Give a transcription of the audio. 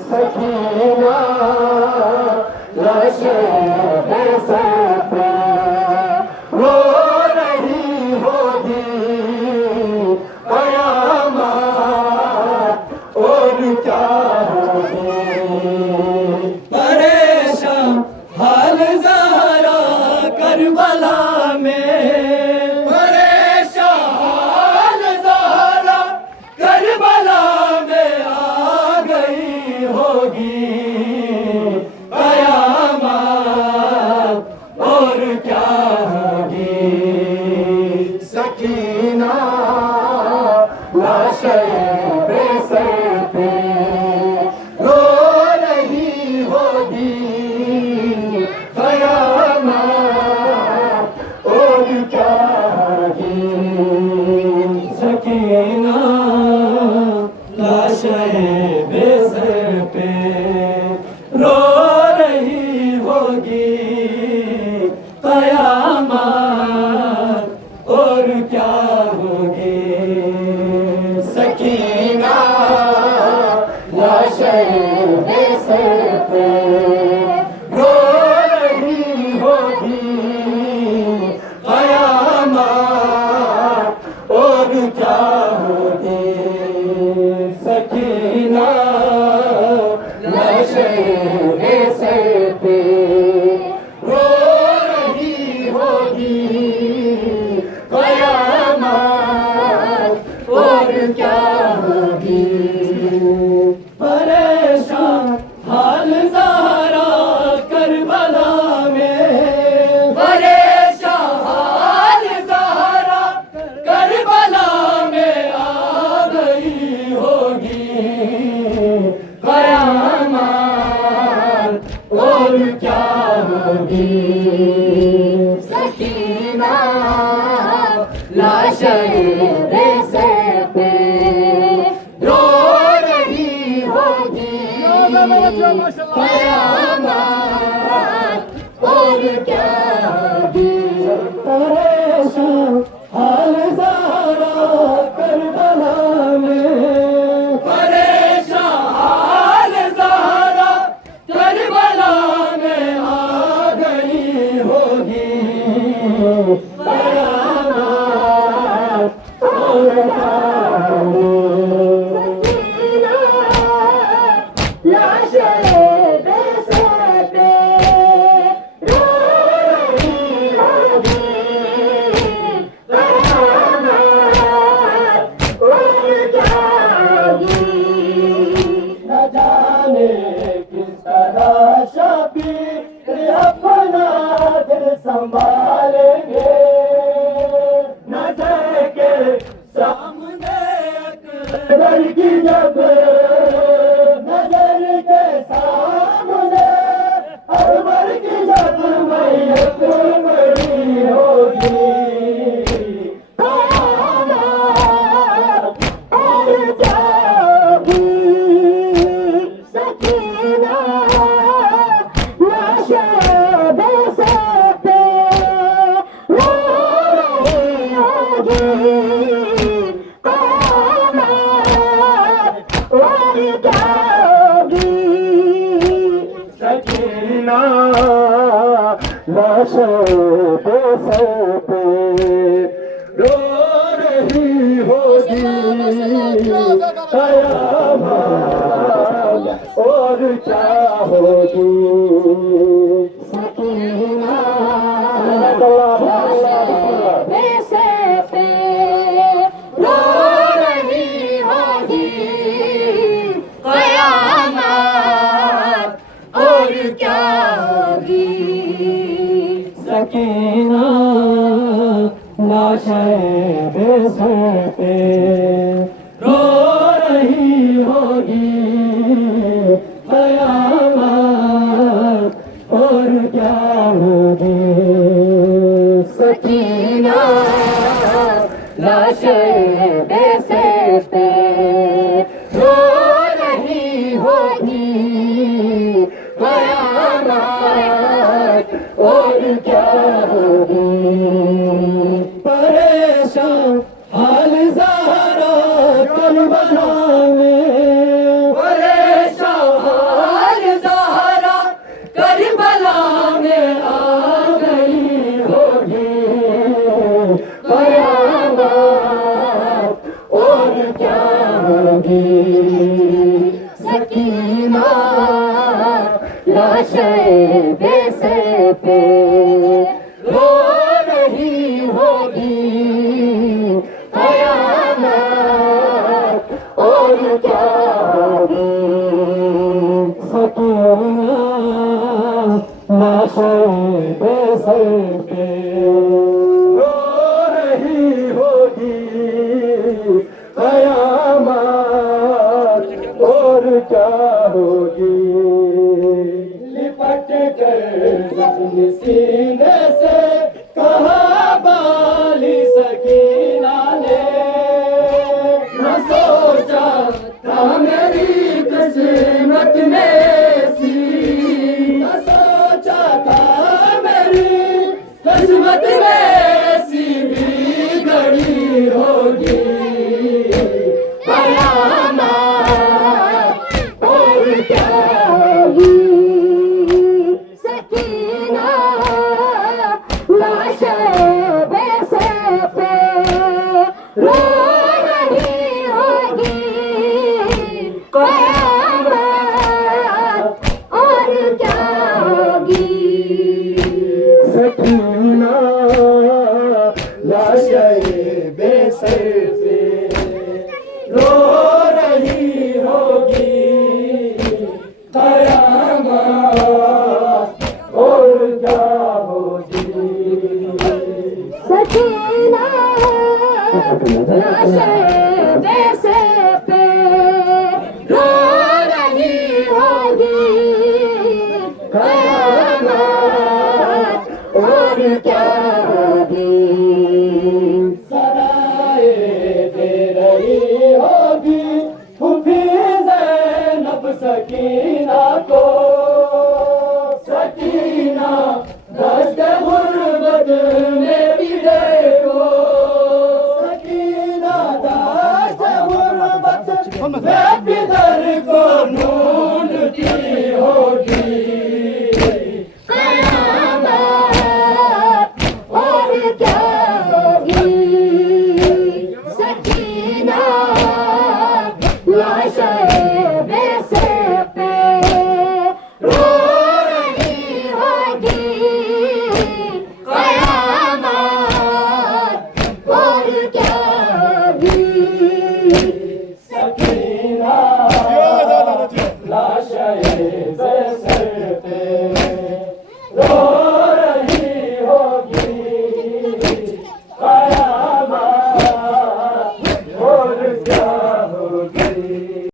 Sakina लाशे sir पे रो रही होगी कयामत और क्या होगी। परेशान हाल ज़हरा करबला में, परेशान हाल ज़हरा करबला में आ गई होगी कयामत और क्या होगी। सकीना लाशे सर पे रो रही होगी कयामत और क्या होगी। सकीना लाशे बेसर पे रो रही होगी कयामत और क्या होगी। सकीना लाशे सर पे रो रही होगी कयामत और क्या होगी। सकीना लाशे सर पे रो रही होगी कयामत और क्या होगी। परेशान हाल ज़हरा करबला में, परेशान हाल ज़हरा करबला में आ गई होगी कयामत और क्या होगी। सकीना लाशे सर पे रो रही होगी कयामत और क्या होगी। परेशान हाल ज़हरा करबला में, परेशान हाल ज़हरा करबला में आ गई होगी कयामत और क्या होगी। लाशे सर पे रो रही होगी कयामत और क्या होगी। न जाने किस तरह शबीर अपना दिल संभालेंगे, नजर के सामने अकबर की जब, नजर के सामने अकबर की जब मैयत पड़ी होगी कयामत और क्या होगी। सकीना लाशे सर पे रो रही होगी कयामत और क्या होगी। सकीना लाशे सर पे रो रही होगी कयामत और क्या होगी। सकीना लाशे सर पे रो रही होगी कयामत और क्या होगी। सकीना लाशे सर पे रो रही होगी कयामत और क्या होगी। सकीना लाशे सर पे रो रही होगी कयामत और क्या होगी। परेशान हाल ज़हरा सकीना लाशे बेसे पे रो रही होगी कयामत और क्या होगी सकीना लाशे बेसे पे रो रही होगी कयामत और क्या होगी लिपट कर जख्म सीने से कहा बाली सकीना ने न सोचा था मेरी किस्मत में सी न सोचा था मेरी किस्मत में सी भी घड़ी होगी कयामत और क्या होगी सकीना लाशे बेसे पे रो रही होगी कयामत और क्या होगी सकीना लाशे बेसर पे रो रही होगी कयामत और क्या होगी सकीना लाशे बेसे पे रो रही होगी कयामत और क्या होगी सराए दे रही होगी फूफी ज़ैनब सकीना को सकीना दश्त गुर्बत में भी देखो सकीना दश्त गुर्बत में भी दर को ढूंढती होगी कयामत और क्या होगी सकीना लाशे बेसे पे रो रही होगी कयामत और क्या होगी सकीना लाशे